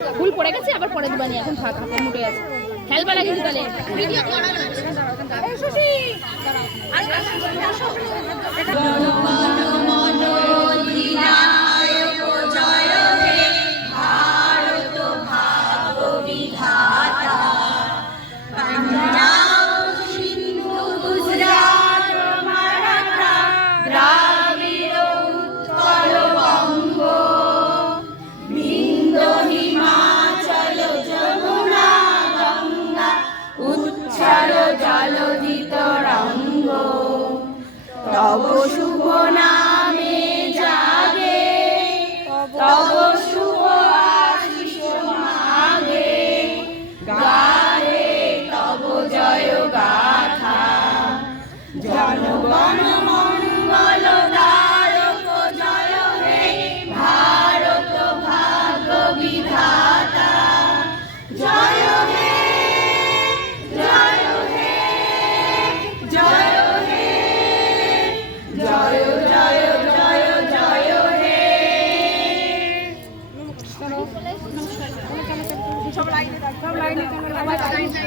ফুল পড়ে গেছে আবার পরে দিবানি এখন থাক হাতে মুটে আছে হেলবা লাগে তাহলে। ভিডিও করা তব শুভ নামে জাগে তব শুভ আশিস মাগে তব জয় গাথা জনগণ সব লাইনে সব লাইনে